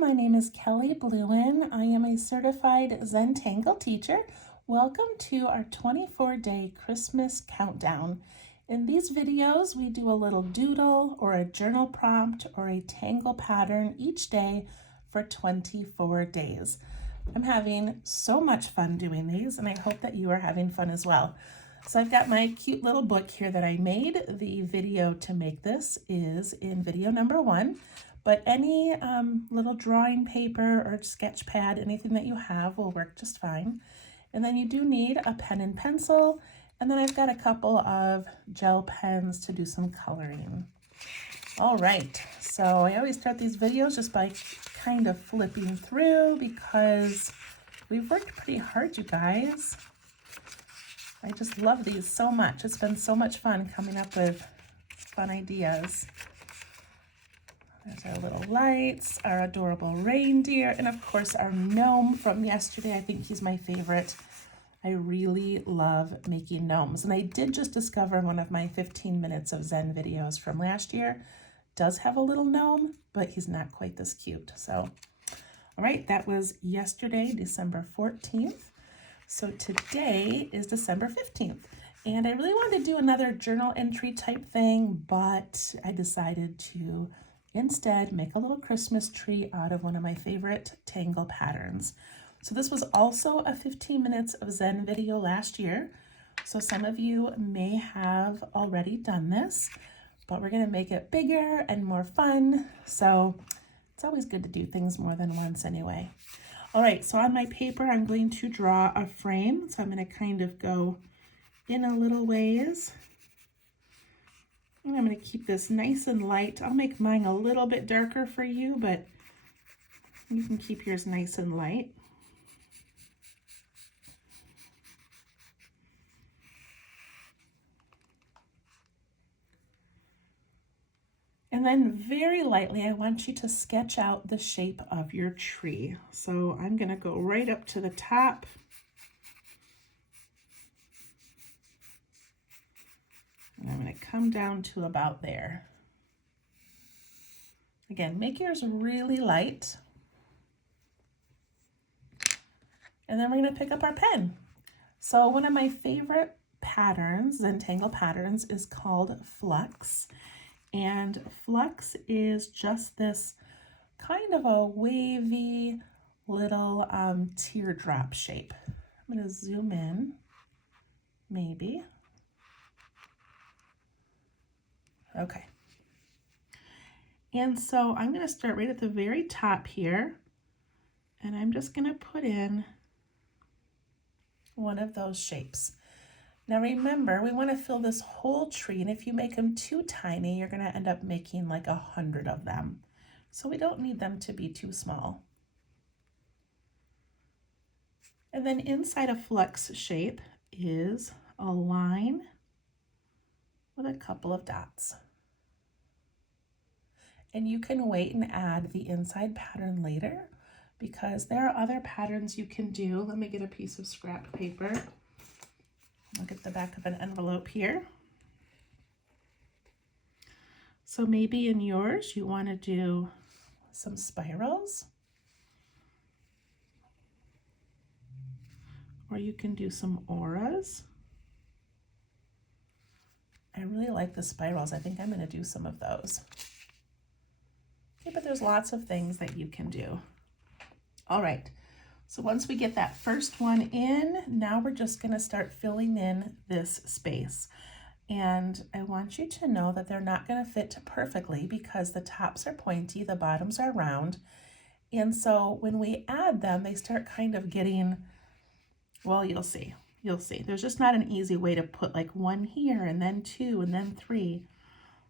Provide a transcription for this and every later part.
my name is Kelly Bluen. I am a certified Zen Tangle teacher. Welcome to our 24-day Christmas countdown. In these videos, we do a little doodle or a journal prompt or a tangle pattern each day for 24 days. I'm having so much fun doing these, and I hope that you are having fun as well. So I've got my cute little book here that I made. The video to make this is in video number 1. But any little drawing paper or sketch pad, anything that you have will work just fine. And then you do need a pen and pencil. And then I've got a couple of gel pens to do some coloring. All right, so I always start these videos just by kind of flipping through because we've worked pretty hard, you guys. I just love these so much. It's been so much fun coming up with fun ideas. There's our little lights, our adorable reindeer, and of course our gnome from yesterday. I think he's my favorite. I really love making gnomes. And I did just discover one of my 15 minutes of Zen videos from last year does have a little gnome, but he's not quite this cute. So, all right, that was yesterday, December 14th. So today is December 15th. And I really wanted to do another journal entry type thing, but I decided to instead make a little Christmas tree out of one of my favorite tangle patterns. So this was also a 15 minutes of Zen video last year. So some of you may have already done this, but we're gonna make it bigger and more fun. So it's always good to do things more than once anyway. All right, so on my paper, I'm going to draw a frame. So I'm gonna kind of go in a little ways. And I'm going to keep this nice and light. I'll make mine a little bit darker for you, but you can keep yours nice and light. And then very lightly, I want you to sketch out the shape of your tree. So I'm going to go right up to the top. And I'm going to come down to about there. Again, make yours really light. And then we're going to pick up our pen. So one of my favorite patterns, Zen Tangle patterns, is called flux. And flux is just this kind of a wavy little teardrop shape. I'm going to zoom in, maybe. Okay. And so I'm going to start right at the very top here, and I'm just going to put in one of those shapes. Now remember, we want to fill this whole tree, and if you make them too tiny, you're going to end up making like 100 of them. So we don't need them to be too small. And then inside a flux shape is a line with a couple of dots. And you can wait and add the inside pattern later because there are other patterns you can do. Let me get a piece of scrap paper. I'll get the back of an envelope here. So maybe in yours you want to do some spirals, or you can do some auras. I really like the spirals. I think I'm going to do some of those. Okay, but there's lots of things that you can do. All right, so once we get that first one in, now we're just going to start filling in this space. And I want you to know that they're not going to fit perfectly because the tops are pointy, the bottoms are round. And so when we add them, they start kind of getting, well, you'll see. You'll see. There's just not an easy way to put like one here and then 2 and then 3.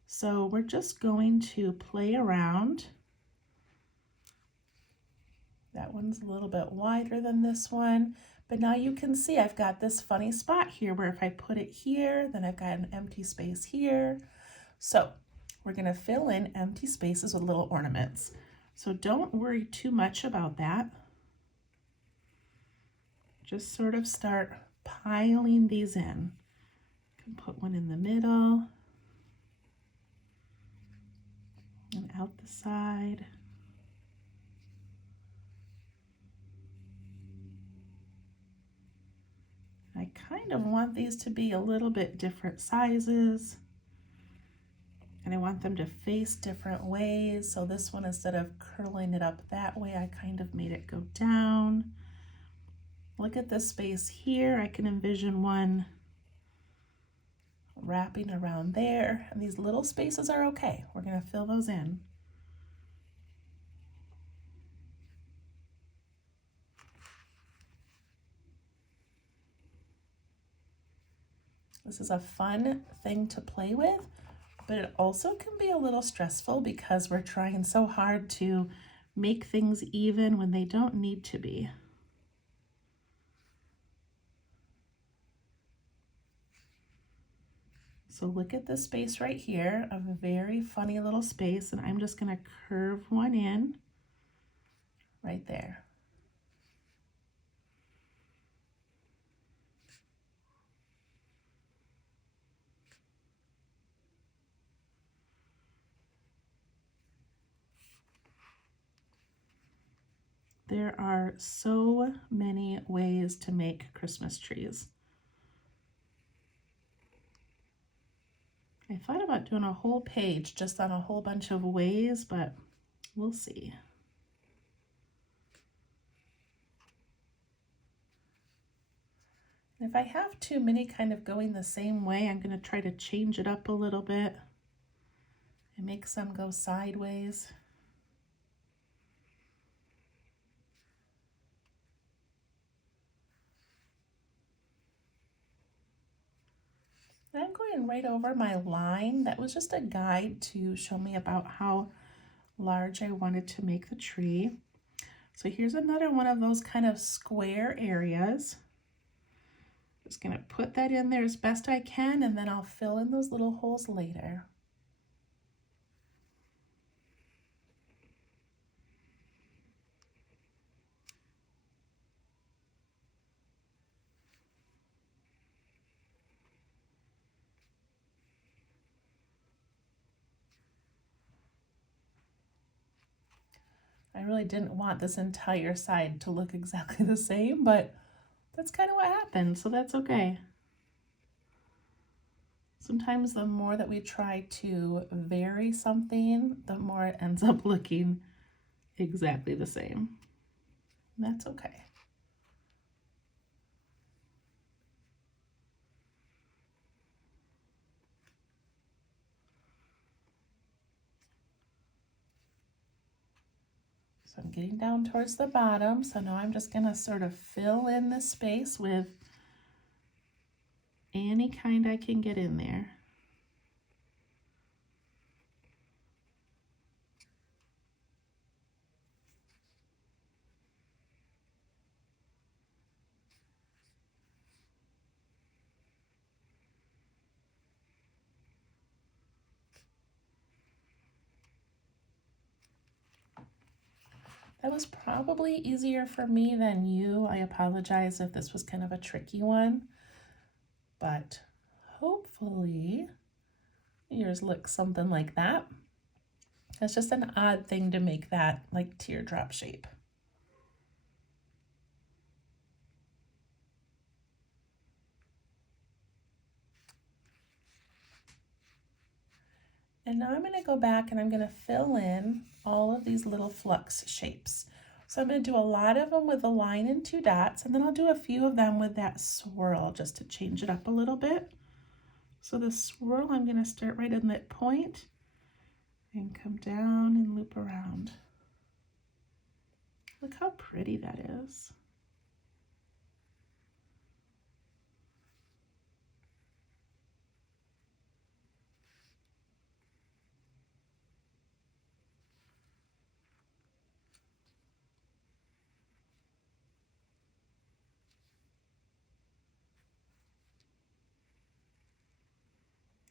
So we're just going to play around. That one's a little bit wider than this one, but now you can see I've got this funny spot here where if I put it here, then I've got an empty space here. So we're going to fill in empty spaces with little ornaments. So don't worry too much about that. Just sort of start piling these in. You can put one in the middle and out the side. I kind of want these to be a little bit different sizes. And I want them to face different ways. So this one, instead of curling it up that way, I kind of made it go down. Look at this space here. I can envision one wrapping around there. And these little spaces are okay. We're going to fill those in. This is a fun thing to play with, but it also can be a little stressful because we're trying so hard to make things even when they don't need to be. So look at this space right here, a very funny little space, and I'm just going to curve one in right there. There are so many ways to make Christmas trees. I thought about doing a whole page just on a whole bunch of ways, but we'll see. If I have too many kind of going the same way, I'm going to try to change it up a little bit and make some go sideways. I'm going right over my line. That was just a guide to show me about how large I wanted to make the tree. So here's another one of those kind of square areas. Just going to put that in there as best I can, and then I'll fill in those little holes later. I really didn't want this entire side to look exactly the same, but that's kind of what happened, so that's okay. Sometimes the more that we try to vary something, the more it ends up looking exactly the same. And that's okay. So I'm getting down towards the bottom, so now I'm just going to sort of fill in this space with any kind I can get in there. That was probably easier for me than you. I apologize if this was kind of a tricky one, but hopefully yours looks something like that. It's just an odd thing to make that like teardrop shape. And now I'm going to go back and I'm going to fill in all of these little flux shapes. So I'm going to do a lot of them with a line and 2 dots, and then I'll do a few of them with that swirl just to change it up a little bit. So the swirl, I'm going to start right in that point and come down and loop around. Look how pretty that is.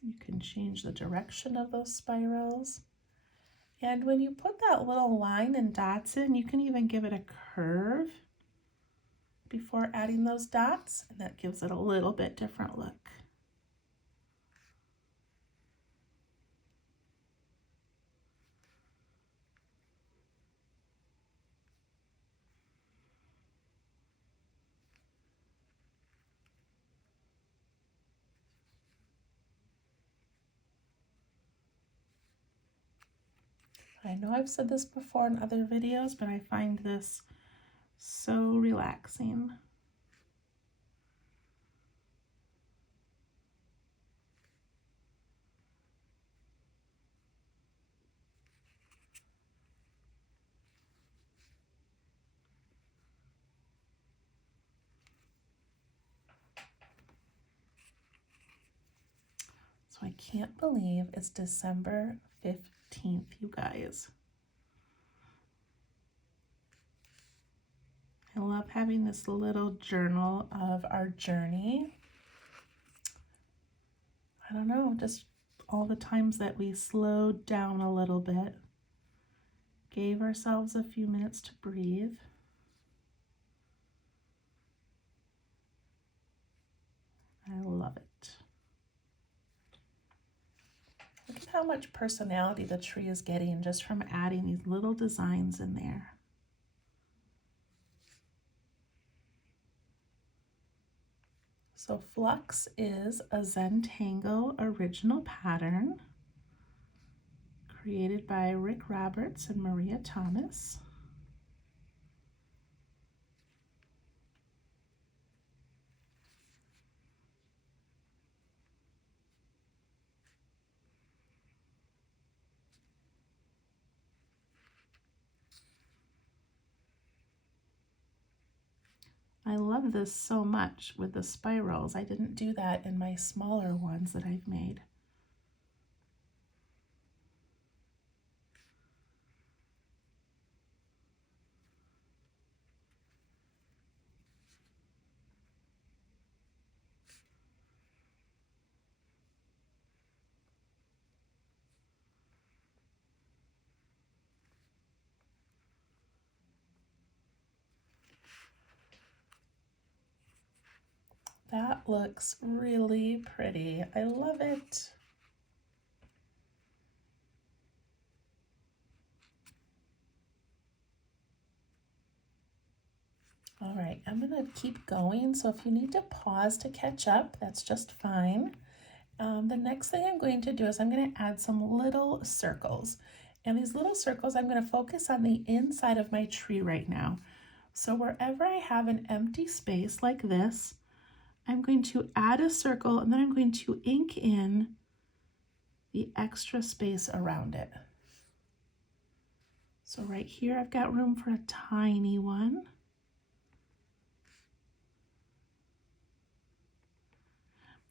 You can change the direction of those spirals. And when you put that little line and dots in, you can even give it a curve before adding those dots, and that gives it a little bit different look. I know I've said this before in other videos, but I find this so relaxing. So I can't believe it's December 15th, you guys. I love having this little journal of our journey. I don't know, just all the times that we slowed down a little bit, gave ourselves a few minutes to breathe. I love it. Look at how much personality the tree is getting just from adding these little designs in there. So Flux is a Zentangle original pattern created by Rick Roberts and Maria Thomas. I love this so much with the spirals. I didn't do that in my smaller ones that I've made. That looks really pretty. I love it. All right, I'm gonna keep going. So if you need to pause to catch up, that's just fine. The next thing I'm going to do is I'm going to add some little circles. And these little circles, I'm going to focus on the inside of my tree right now. So wherever I have an empty space like this, I'm going to add a circle and then I'm going to ink in the extra space around it. So right here, I've got room for a tiny one.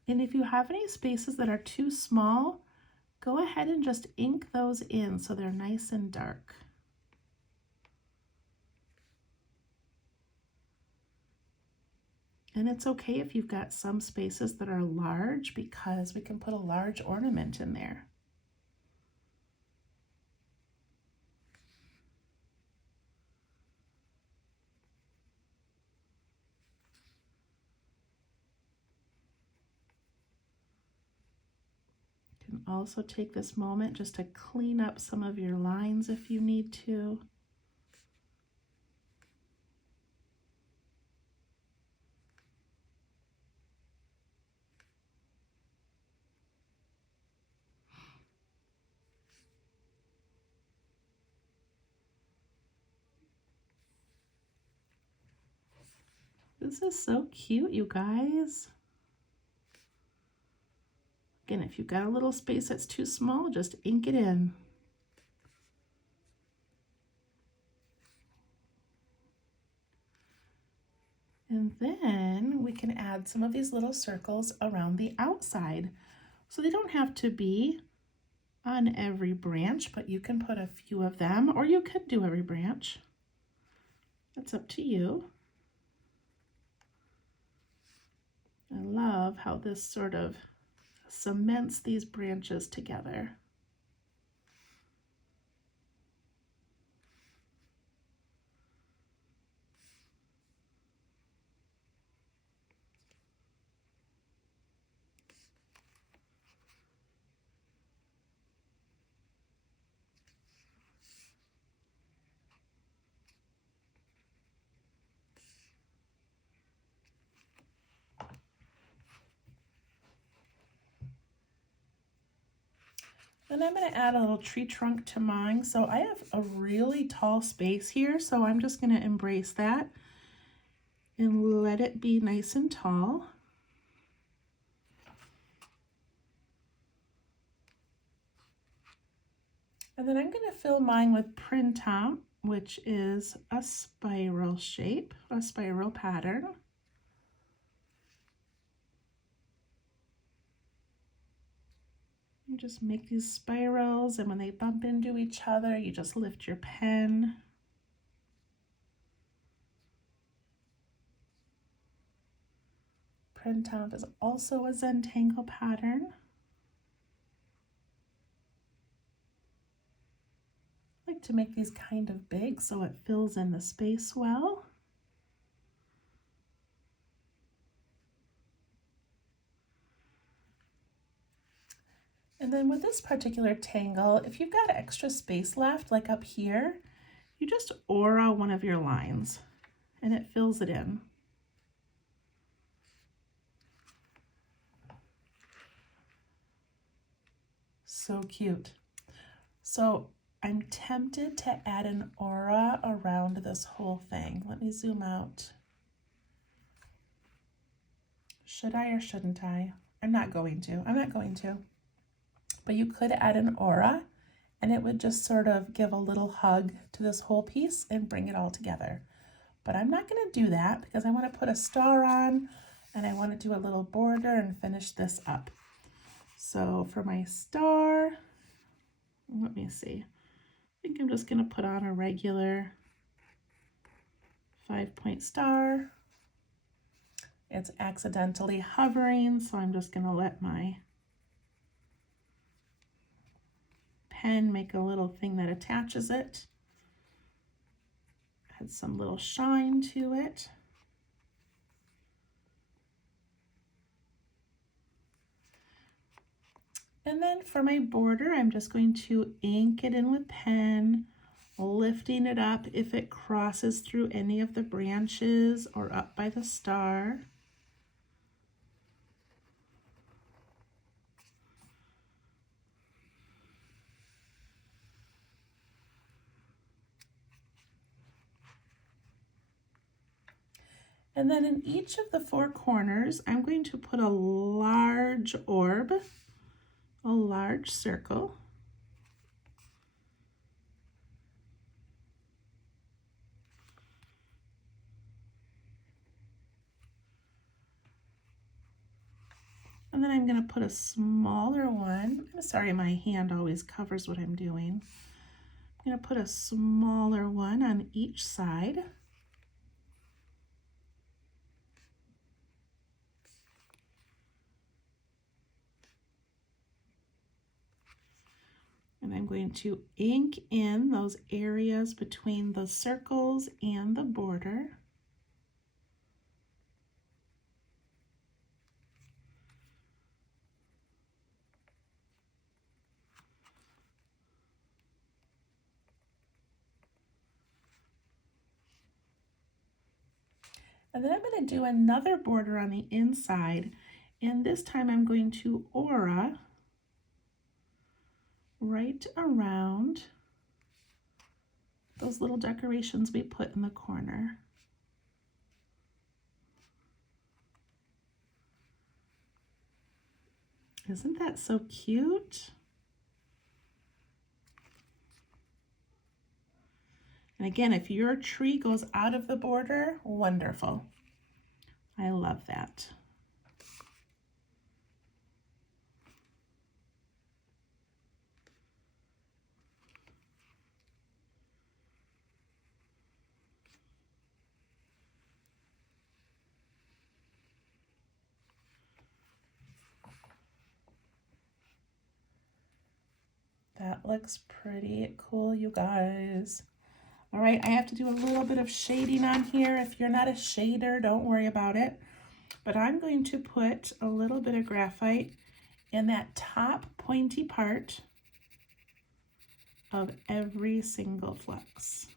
And if you have any spaces that are too small, go ahead and just ink those in so they're nice and dark. And it's okay if you've got some spaces that are large because we can put a large ornament in there. You can also take this moment just to clean up some of your lines if you need to. This is so cute, you guys. Again, if you've got a little space that's too small, just ink it in. And then we can add some of these little circles around the outside. So they don't have to be on every branch, but you can put a few of them, or you could do every branch. That's up to you. I love how this sort of cements these branches together. Then I'm going to add a little tree trunk to mine. So I have a really tall space here, so I'm just going to embrace that and let it be nice and tall. And then I'm going to fill mine with printemps, which is a spiral shape, a spiral pattern. You just make these spirals, and when they bump into each other, you just lift your pen. Printemps is also a Zentangle pattern. I like to make these kind of big so it fills in the space well. And then with this particular tangle, if you've got extra space left, like up here, you just aura one of your lines and it fills it in. So cute. So I'm tempted to add an aura around this whole thing. Let me zoom out. Should I or shouldn't I? I'm not going to. But you could add an aura and it would just sort of give a little hug to this whole piece and bring it all together. But I'm not going to do that because I want to put a star on and I want to do a little border and finish this up. So for my star, let me see. I think I'm just going to put on a regular 5-point star. It's accidentally hovering, so I'm just going to let my pen make a little thing that attaches it. Add some little shine to it. And then for my border, I'm just going to ink it in with pen, lifting it up if it crosses through any of the branches or up by the star. And then in each of the 4 corners, I'm going to put a large orb, a large circle. And then I'm going to put a smaller one. I'm sorry, my hand always covers what I'm doing. I'm going to put a smaller one on each side. And I'm going to ink in those areas between the circles and the border. And then I'm going to do another border on the inside, and this time I'm going to aura right around those little decorations we put in the corner. Isn't that so cute? And again, if your tree goes out of the border, wonderful. I love that. That looks pretty cool, you guys. All right, I have to do a little bit of shading on here. If you're not a shader, don't worry about it. But I'm going to put a little bit of graphite in that top pointy part of every single flux.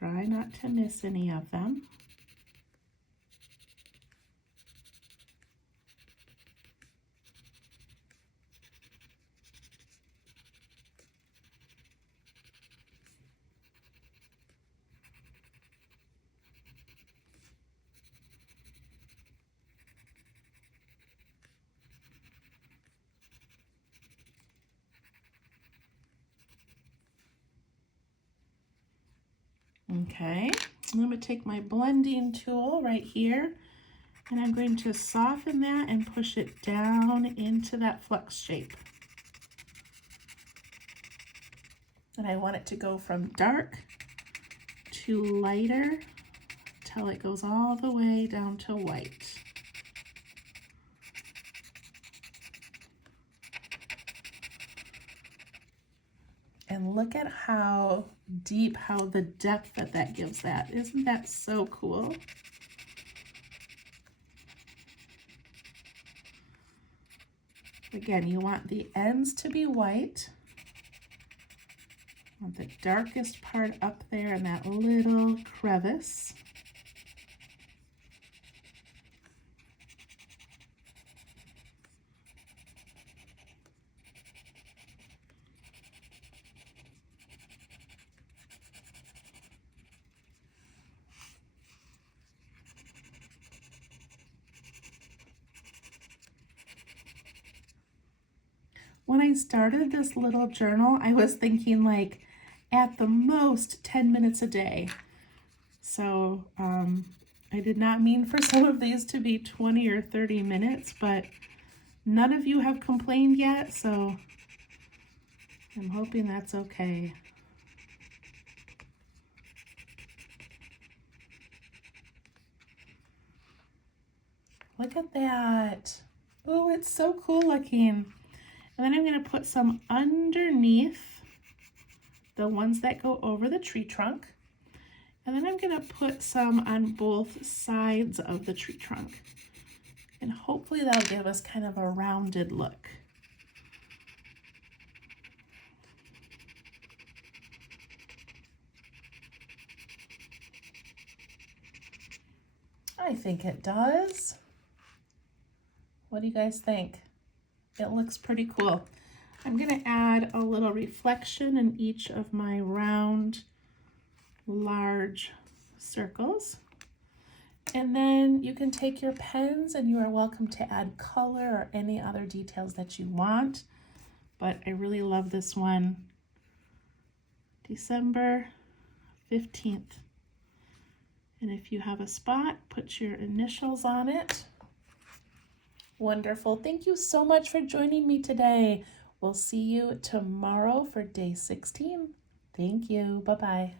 Try not to miss any of them. Okay, I'm going to take my blending tool right here, and I'm going to soften that and push it down into that flux shape. And I want it to go from dark to lighter till it goes all the way down to white. And look at how deep, how the depth that gives that. Isn't that so cool? Again, you want the ends to be white. You want the darkest part up there in that little crevice. When I started this little journal, I was thinking like at the most 10 minutes a day. So I did not mean for some of these to be 20 or 30 minutes, but none of you have complained yet, so I'm hoping that's okay. Look at that. Oh, it's so cool looking. And then I'm going to put some underneath the ones that go over the tree trunk. And then I'm going to put some on both sides of the tree trunk. And hopefully that'll give us kind of a rounded look. I think it does. What do you guys think? It looks pretty cool. I'm going to add a little reflection in each of my round, large circles. And then you can take your pens and you are welcome to add color or any other details that you want. But I really love this one. December 15th. And if you have a spot, put your initials on it. Wonderful. Thank you so much for joining me today. We'll see you tomorrow for day 16. Thank you. Bye-bye.